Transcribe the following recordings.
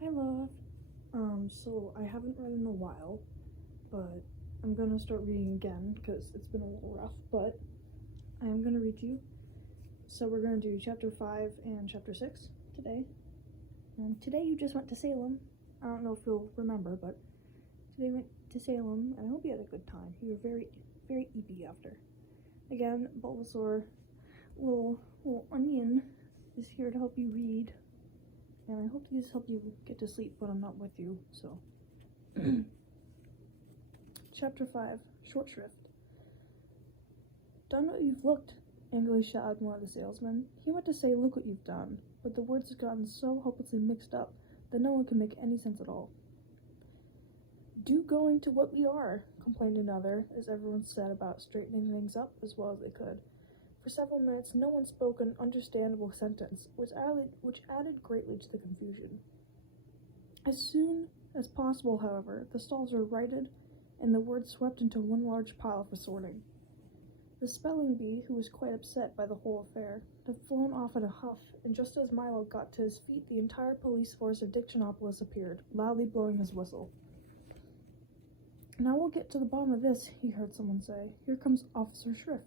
Hi, love. So I haven't read in a while, but I'm gonna start reading again because it's been a little rough, but I am gonna read to you. So we're gonna do chapter 5 and chapter 6 today. And today you just went to Salem. I don't know if you'll remember, but today we went to Salem, and I hope you had a good time. You were very, very eepy after. Again, Bulbasaur, little onion, is here to help you read. And I hope these help you get to sleep when I'm not with you, so. Chapter 5, Short Shrift. Done what you've looked, angrily shouted one of the salesmen. He went to say, look what you've done, but the words had gotten so hopelessly mixed up that no one could make any sense at all. Do going to what we are, complained another, as everyone set about straightening things up as well as they could. For several minutes, no one spoke an understandable sentence, which added greatly to the confusion. As soon as possible, however, the stalls were righted, and the words swept into one large pile for sorting. The spelling bee, who was quite upset by the whole affair, had flown off in a huff, and just as Milo got to his feet, the entire police force of Dictionopolis appeared, loudly blowing his whistle. Now we'll get to the bottom of this, he heard someone say. Here comes Officer Shrift.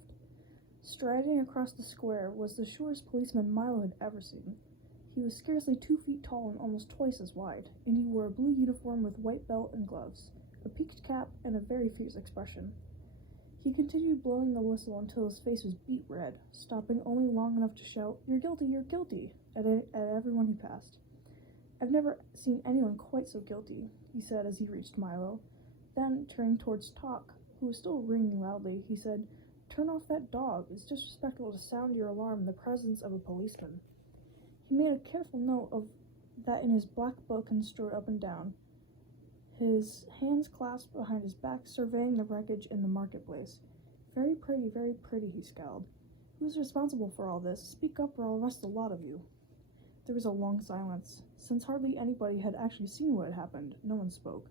Striding across the square was the shortest policeman Milo had ever seen. He was scarcely 2 feet tall and almost twice as wide, and he wore a blue uniform with white belt and gloves, a peaked cap, and a very fierce expression. He continued blowing the whistle until his face was beet red, stopping only long enough to shout, you're guilty, at everyone he passed. I've never seen anyone quite so guilty, he said as he reached Milo. Then, turning towards Talk, who was still ringing loudly, he said, turn off that dog. It's disrespectful to sound your alarm in the presence of a policeman. He made a careful note of that in his black book and strode up and down, his hands clasped behind his back, surveying the wreckage in the marketplace. Very pretty, he scowled. Who's responsible for all this? Speak up or I'll arrest a lot of you. There was a long silence. Since hardly anybody had actually seen what had happened, no one spoke.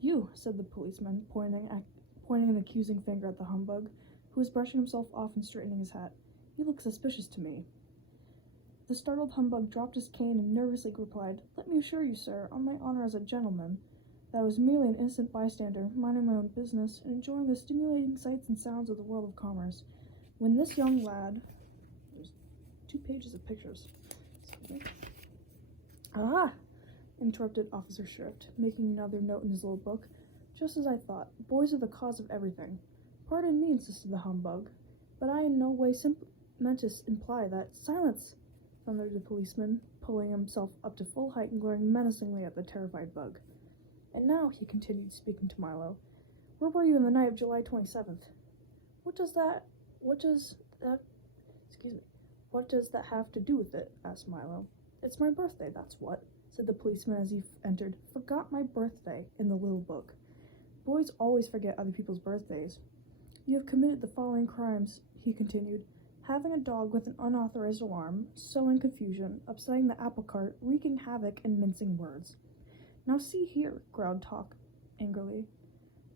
You, said the policeman, pointing an accusing finger at the humbug, who was brushing himself off and straightening his hat. You look suspicious to me. The startled humbug dropped his cane and nervously replied, let me assure you, sir, on my honor as a gentleman, that I was merely an innocent bystander, minding my own business, and enjoying the stimulating sights and sounds of the world of commerce. When this young lad... There's 2 pages of pictures. Excuse me. Ah! Interrupted Officer Shrift, making another note in his little book. Just as I thought. Boys are the cause of everything. Pardon me, insisted the humbug, but I in no way meant to imply that. Silence! Thundered the policeman, pulling himself up to full height and glaring menacingly at the terrified bug. And now, he continued, speaking to Milo, where were you in the night of July 27th? What does that have to do with it? Asked Milo. It's my birthday, that's what, said the policeman as he entered. Forgot my birthday in the little book. Boys always forget other people's birthdays. You have committed the following crimes, he continued. Having a dog with an unauthorized alarm, sowing confusion, upsetting the apple cart, wreaking havoc, and mincing words. Now see here, growled Talk angrily.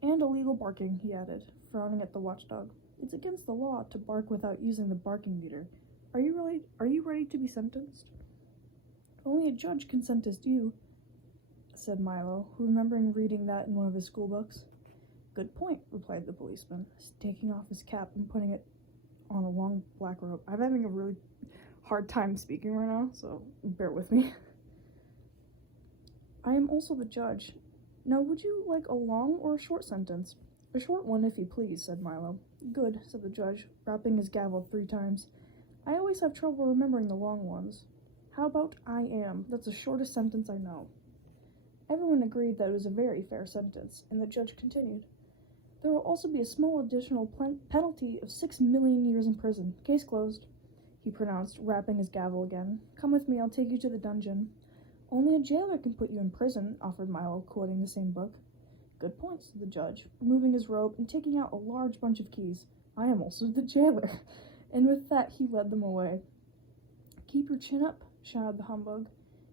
And illegal barking, he added, frowning at the watchdog. It's against the law to bark without using the barking meter. Are you ready to be sentenced? Only a judge can sentence you, said Milo, remembering reading that in one of his school books. Good point, replied the policeman, taking off his cap and putting it on a long black robe. I'm having a really hard time speaking right now, so bear with me. I am also the judge. Now, would you like a long or a short sentence? A short one, if you please, said Milo. Good, said the judge, rapping his gavel 3 times. I always have trouble remembering the long ones. How about I am? That's the shortest sentence I know. Everyone agreed that it was a very fair sentence, and the judge continued. There will also be a small additional penalty of 6 million years in prison. Case closed, he pronounced, rapping his gavel again. Come with me, I'll take you to the dungeon. Only a jailer can put you in prison, offered Milo, quoting the same book. Good point, said the judge, removing his robe and taking out a large bunch of keys. I am also the jailer. And with that, he led them away. Keep your chin up, shouted the humbug.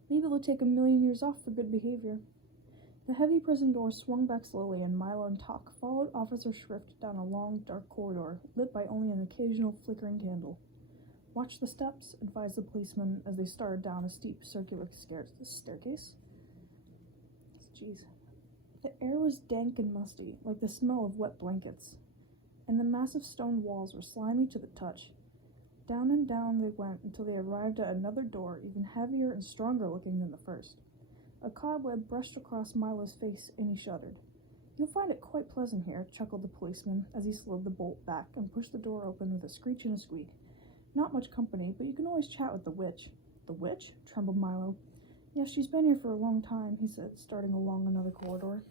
Maybe they'll take 1 million years off for good behavior. The heavy prison door swung back slowly, and Milo and Talk followed Officer Shrift down a long, dark corridor, lit by only an occasional flickering candle. Watch the steps, advised the policeman as they started down a steep, circular staircase. jeez. The air was dank and musty, like the smell of wet blankets, and the massive stone walls were slimy to the touch. Down and down they went until they arrived at another door, even heavier and stronger looking than the first. A cobweb brushed across Milo's face, and he shuddered. "You'll find it quite pleasant here," chuckled the policeman as he slid the bolt back and pushed the door open with a screech and a squeak. "Not much company, but you can always chat with the witch." "The witch?" trembled Milo. "Yes, she's been here for a long time," he said, starting along another corridor.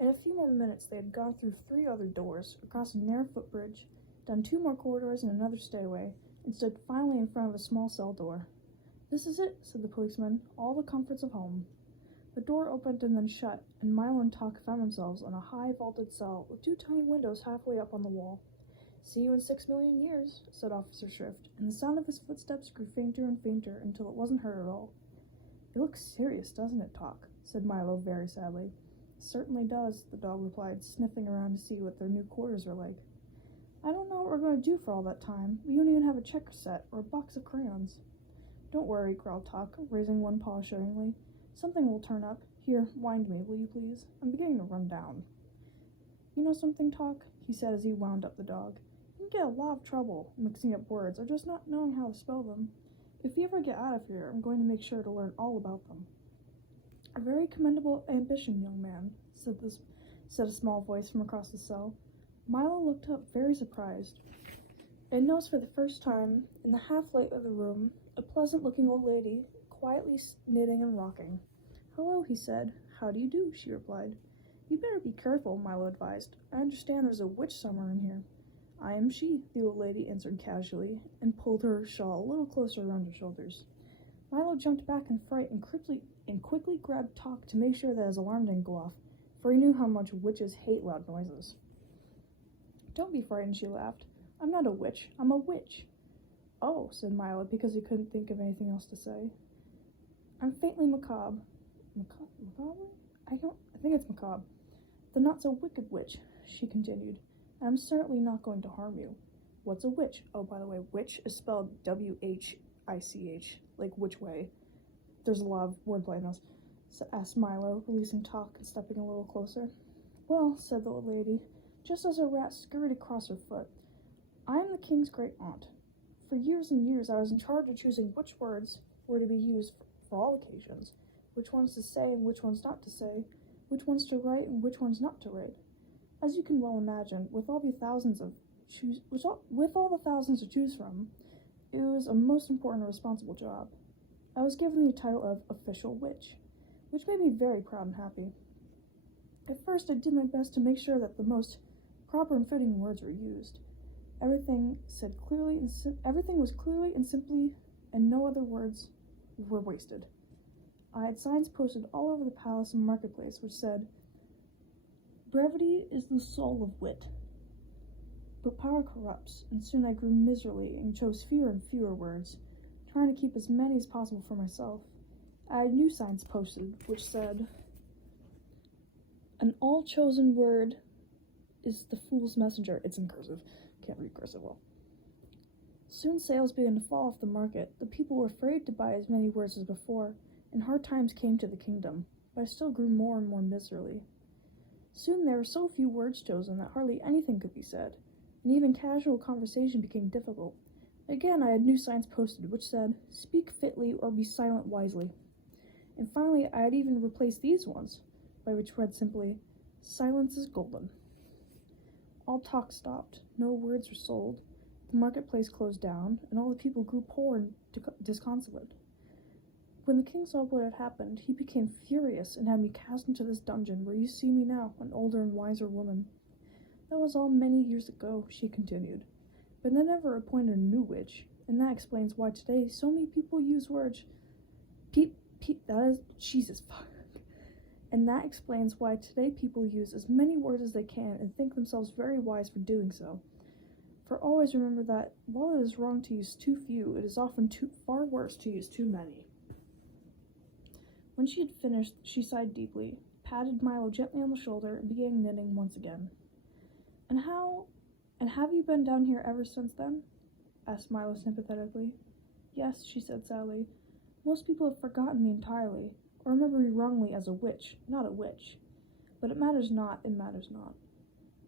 In a few more minutes they had gone through 3 other doors, across a narrow footbridge, down 2 more corridors and another stairway, and stood finally in front of a small cell door. "This is it," said the policeman, "all the comforts of home." The door opened and then shut, and Milo and Tuck found themselves in a high vaulted cell with 2 tiny windows halfway up on the wall. "See you in 6 million years," said Officer Shrift, and the sound of his footsteps grew fainter and fainter until it wasn't heard at all. "It looks serious, doesn't it, Tuck?" said Milo very sadly. "It certainly does," the dog replied, sniffing around to see what their new quarters were like. "I don't know what we're going to do for all that time. We don't even have a checker set or a box of crayons." "Don't worry," growled Tuck, raising one paw assuringly. "Something will turn up. Here, wind me, will you please? I'm beginning to run down." "You know something, Tuck?" he said as he wound up the dog. "You can get a lot of trouble mixing up words or just not knowing how to spell them. If you ever get out of here, I'm going to make sure to learn all about them." "A very commendable ambition, young man," said a small voice from across the cell. Milo looked up, very surprised, and noticed for the first time, in the half-light of the room, a pleasant-looking old lady, quietly knitting and rocking. "Hello," he said. "How do you do?" she replied. "You'd better be careful," Milo advised. "I understand there's a witch somewhere in here." "I am she," the old lady answered casually, and pulled her shawl a little closer around her shoulders. Milo jumped back in fright and quickly grabbed Tuck to make sure that his alarm didn't go off, for he knew how much witches hate loud noises. "Don't be frightened," she laughed. "I'm not a witch. I'm a witch." "Oh," said Milo, because he couldn't think of anything else to say. "I'm faintly macabre." Macabre? I think it's macabre. "The not-so-wicked witch," she continued, "and I'm certainly not going to harm you." "What's a witch? Oh, by the way, witch is spelled W-H-I-C-H, like which way. There's a lot of wordplay in this," asked Milo, releasing Tuck and stepping a little closer. "Well," said the old lady, just as a rat scurried across her foot, "I am the king's great-aunt. For years and years I was in charge of choosing which words were to be used for all occasions, which ones to say and which ones not to say, which ones to write and which ones not to write. As you can well imagine, with all the thousands to choose from, it was a most important and responsible job. I was given the title of official witch, which made me very proud and happy. At first I did my best to make sure that the most proper and fitting words were used. Everything was clearly and simply, and no other words were wasted. I had signs posted all over the palace and marketplace which said, 'Brevity is the soul of wit.' But power corrupts, and soon I grew miserly and chose fewer and fewer words, trying to keep as many as possible for myself. I had new signs posted which said, 'An all-chosen word is the fool's messenger.'" It's in cursive. Can't read cursive well. Soon sales began to fall off the market. The people were afraid to buy as many words as before, and hard times came to the kingdom, but I still grew more and more miserly. Soon there were so few words chosen that hardly anything could be said, and even casual conversation became difficult. Again I had new signs posted which said, "Speak fitly or be silent wisely." And finally I had even replaced these ones, by which read simply, "Silence is golden." All talk stopped, no words were sold, the marketplace closed down, and all the people grew poor and disconsolate. When the king saw what had happened, he became furious and had me cast into this dungeon where you see me now, an older and wiser woman. That was all many years ago, she continued, but they never appointed a new witch, and that explains why today so many people use words. And that explains why today people use as many words as they can and think themselves very wise for doing so. For always remember that, while it is wrong to use too few, it is often far worse to use too many. When she had finished, she sighed deeply, patted Milo gently on the shoulder, and began knitting once again. And have you been down here ever since then?" asked Milo sympathetically. "Yes," she said sadly. Most people have forgotten me entirely, or remember me wrongly as a witch, not a witch. But it matters not, it matters not."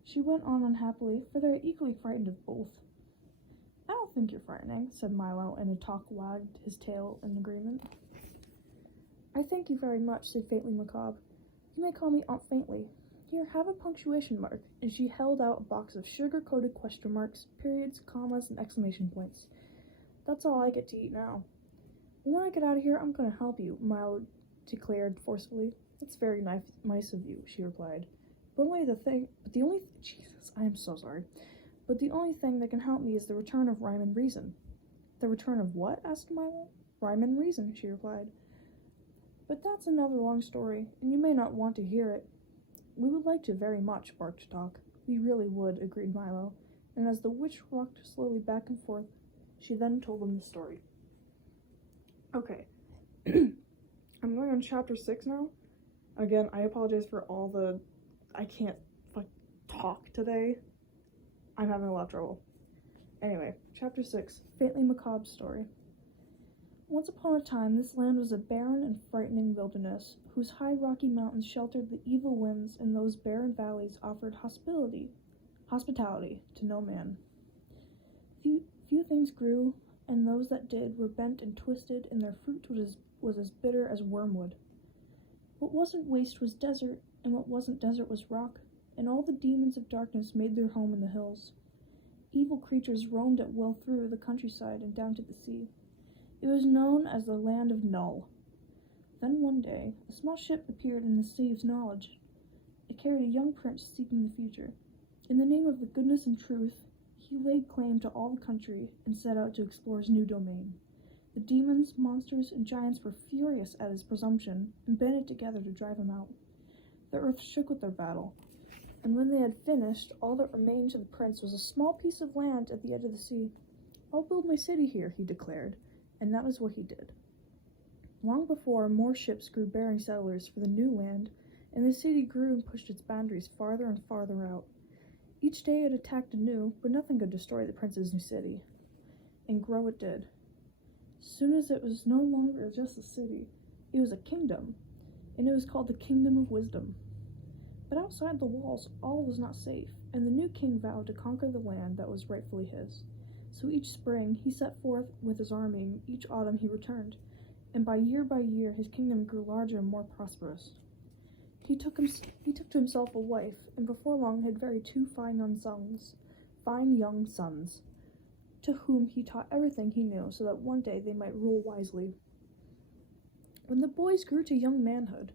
She went on unhappily, for they were equally frightened of both. "I don't think you're frightening," said Milo, and a talk wagged his tail in agreement. "I thank you very much," said Faintly Macabre. "You may call me Aunt Faintly. Here, have a punctuation mark," and she held out a box of sugar-coated question marks, periods, commas, and exclamation points. "That's all I get to eat now." "When I get out of here, I'm going to help you," Milo declared forcefully. "That's very nice of you," she replied. But the only thing that can help me is the return of rhyme and reason." "The return of what?" asked Milo. "Rhyme and reason," she replied. "But that's another long story, and you may not want to hear it." "We would like to very much," barked Talk. "We really would," agreed Milo, and as the witch rocked slowly back and forth, she then told them the story. Okay. I'm going on chapter 6 now. Again, I apologize for all the... I can't, talk today. I'm having a lot of trouble. Anyway, chapter 6, Faintly Macabre's Story. Once upon a time, this land was a barren and frightening wilderness, whose high rocky mountains sheltered the evil winds, and those barren valleys offered hospitality to no man. Few things grew, and those that did were bent and twisted, and their fruit was as bitter as wormwood. What wasn't waste was desert, and what wasn't desert was rock, and all the demons of darkness made their home in the hills. Evil creatures roamed at will through the countryside and down to the sea. It was known as the Land of Null. Then one day, a small ship appeared in the Sea of Knowledge. It carried a young prince seeking the future. In the name of the goodness and truth, he laid claim to all the country and set out to explore his new domain. The demons, monsters, and giants were furious at his presumption and banded together to drive him out. The earth shook with their battle, and when they had finished, all that remained to the prince was a small piece of land at the edge of the sea. "I'll build my city here," he declared, and that was what he did. Long before, more ships grew bearing settlers for the new land, and the city grew and pushed its boundaries farther and farther out. Each day it attacked anew, but nothing could destroy the prince's new city. And grow it did. Soon as it was no longer just a city, it was a kingdom, and it was called the Kingdom of Wisdom. But outside the walls, all was not safe, and the new king vowed to conquer the land that was rightfully his. So each spring he set forth with his army, and each autumn he returned, and by year his kingdom grew larger and more prosperous. He took to himself a wife, and before long had married two fine young sons, to whom he taught everything he knew, so that one day they might rule wisely. When the boys grew to young manhood,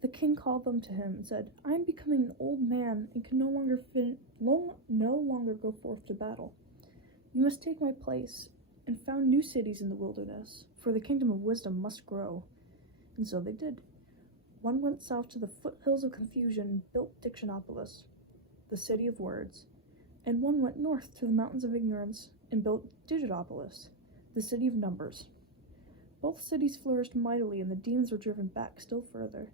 the king called them to him and said, "I am becoming an old man and can no longer go forth to battle. You must take my place," and found new cities in the wilderness, for the Kingdom of Wisdom must grow. And so they did. One went south to the foothills of confusion and built Dictionopolis, the city of words, and one went north to the mountains of ignorance and built Digitopolis, the city of numbers. Both cities flourished mightily, and the demons were driven back still further.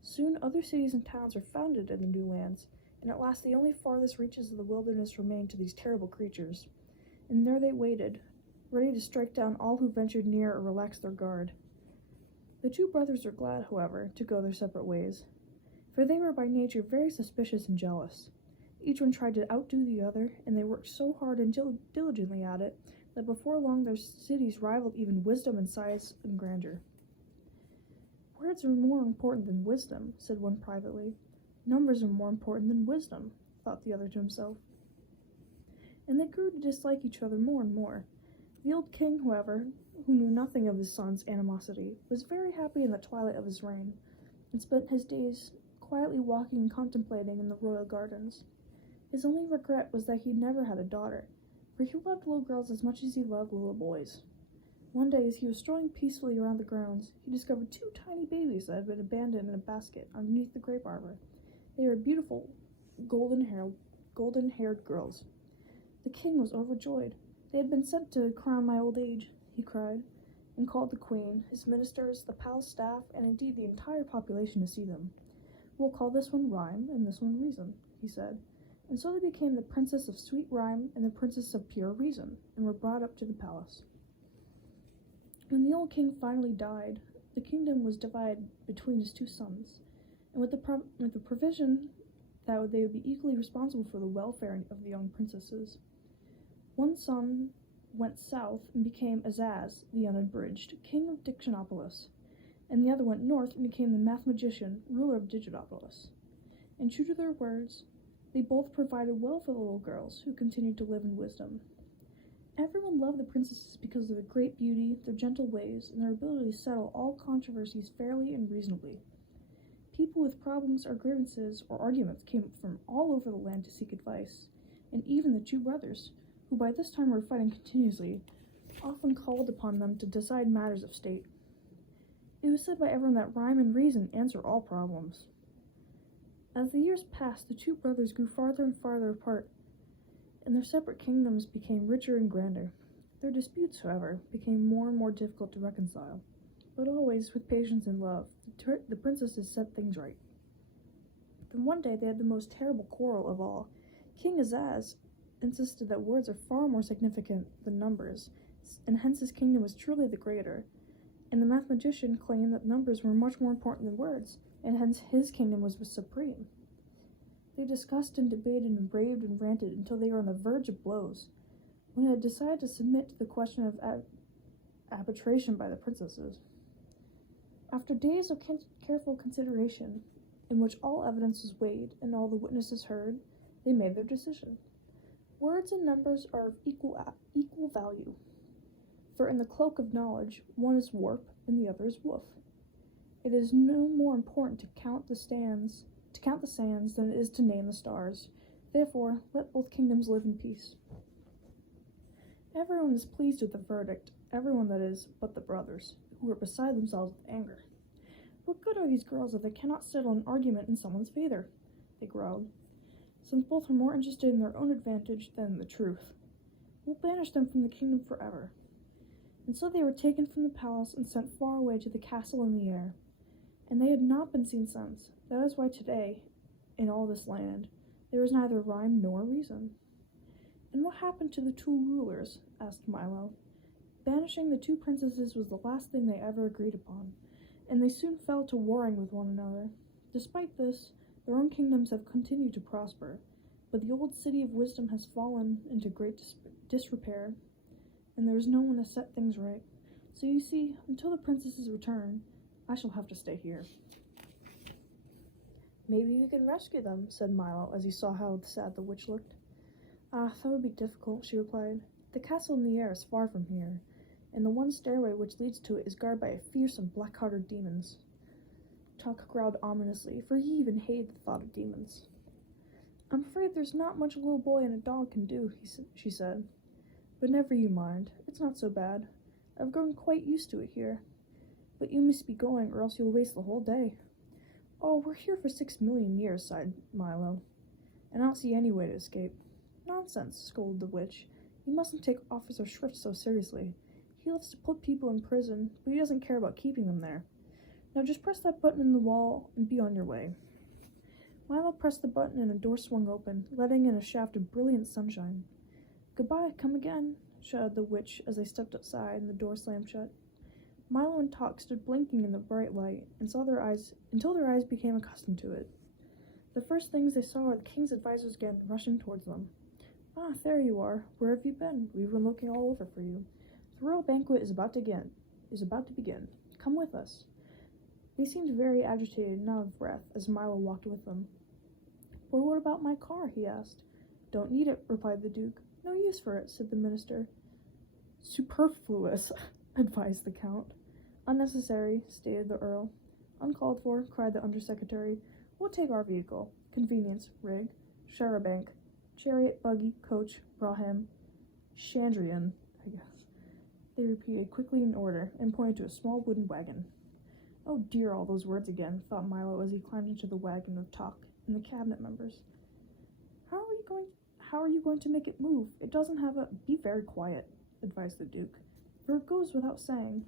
Soon other cities and towns were founded in the new lands, and at last the only farthest reaches of the wilderness remained to these terrible creatures. And there they waited, ready to strike down all who ventured near or relaxed their guard. The two brothers were glad, however, to go their separate ways, for they were by nature very suspicious and jealous. Each one tried to outdo the other, and they worked so hard and diligently at it that before long their cities rivaled even wisdom in size and grandeur. "Words are more important than wisdom," said one privately. "Numbers are more important than wisdom," thought the other to himself. And they grew to dislike each other more and more. The old king, however, who knew nothing of his son's animosity, was very happy in the twilight of his reign, and spent his days quietly walking and contemplating in the royal gardens. His only regret was that he never had a daughter, for he loved little girls as much as he loved little boys. One day, as he was strolling peacefully around the grounds, he discovered two tiny babies that had been abandoned in a basket underneath the grape arbor. They were beautiful, golden-haired girls. The king was overjoyed. "They had been sent to crown my old age," he cried, and called the queen, his ministers, the palace staff, and indeed the entire population to see them. "We'll call this one Rhyme and this one Reason," he said. And so they became the Princess of Sweet Rhyme and the Princess of Pure Reason, and were brought up to the palace. When the old king finally died, the kingdom was divided between his two sons, and with the provision that they would be equally responsible for the welfare of the young princesses. One son went south and became Azaz, the Unabridged, king of Dictionopolis, and the other went north and became the Mathemagician, ruler of Digitopolis. And true to their words, they both provided well for the little girls, who continued to live in wisdom. Everyone loved the princesses because of their great beauty, their gentle ways, and their ability to settle all controversies fairly and reasonably. People with problems or grievances or arguments came from all over the land to seek advice, and even the two brothers, who by this time were fighting continuously, often called upon them to decide matters of state. It was said by everyone that rhyme and reason answer all problems. As the years passed, the two brothers grew farther and farther apart, and their separate kingdoms became richer and grander. Their disputes, however, became more and more difficult to reconcile, but always with patience and love, the princesses set things right. Then one day they had the most terrible quarrel of all. King Azaz insisted that words are far more significant than numbers, and hence his kingdom was truly the greater, and the mathematician claimed that numbers were much more important than words, and hence his kingdom was supreme. They discussed and debated and raved and ranted until they were on the verge of blows, when they had decided to submit to the question of arbitration by the princesses. After days of careful consideration, in which all evidence was weighed and all the witnesses heard, they made their decision. Words and numbers are of equal value, for in the cloak of knowledge, one is warp and the other is woof. It is no more important to count the sands than it is to name the stars. Therefore, let both kingdoms live in peace. Everyone was pleased with the verdict, everyone that is, but the brothers, who were beside themselves with anger. What good are these girls if they cannot settle an argument in someone's favor? They growled, since both were more interested in their own advantage than in the truth. We'll banish them from the kingdom forever. And so they were taken from the palace and sent far away to the castle in the air. And they had not been seen since. That is why today, in all this land, there is neither rhyme nor reason. And what happened to the two rulers? Asked Milo. Banishing the two princesses was the last thing they ever agreed upon, and they soon fell to warring with one another. Despite this, their own kingdoms have continued to prosper, but the old city of wisdom has fallen into great disrepair, and there is no one to set things right. So you see, until the princesses return, I shall have to stay here. Maybe you can rescue them, said Milo, as he saw how sad the witch looked. Ah, that would be difficult, she replied. The castle in the air is far from here, and the one stairway which leads to it is guarded by fearsome black-hearted demons. Tuck growled ominously, for he even hated the thought of demons. I'm afraid there's not much a little boy and a dog can do, she said. But never you mind, it's not so bad. I've grown quite used to it here. But you must be going, or else you'll waste the whole day. Oh, we're here for 6 million years, sighed Milo, and I don't see any way to escape. Nonsense, scolded the witch. You mustn't take Officer Shrift so seriously. He loves to put people in prison, but he doesn't care about keeping them there. Now just press that button in the wall and be on your way. Milo pressed the button and a door swung open, letting in a shaft of brilliant sunshine. Goodbye, come again, shouted the witch as they stepped outside and the door slammed shut. Milo and Tuck stood blinking in the bright light and saw until their eyes became accustomed to it. The first things they saw were the king's advisors again rushing towards them. Ah, there you are. Where have you been? We've been looking all over for you. The royal banquet is about to begin. Come with us. They seemed very agitated and out of breath as Milo walked with them. But what about my car? He asked. Don't need it, replied the Duke. No use for it, said the minister. Superfluous, advised the Count. Unnecessary, stated the Earl. Uncalled for, cried the Undersecretary. We'll take our vehicle. Convenience, rig, charabanc, chariot, buggy, coach, Braham, Chandrian, I guess. They repeated quickly in order, and pointed to a small wooden wagon. Oh dear, all those words again, thought Milo as he climbed into the wagon with Tuck and the cabinet members. How are you going to make it move? It doesn't have a... Be very quiet, advised the Duke, for it goes without saying.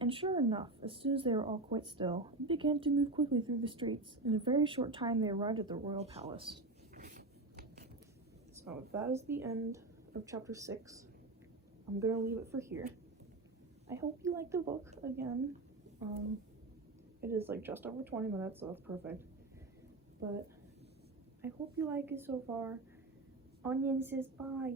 And sure enough, as soon as they were all quite still, it began to move quickly through the streets. In a very short time they arrived at the royal palace. So that is the end of chapter 6. I'm going to leave it for here. like the book again. It is like just over 20 minutes, so it's perfect. But I hope you like it so far. Onion says bye.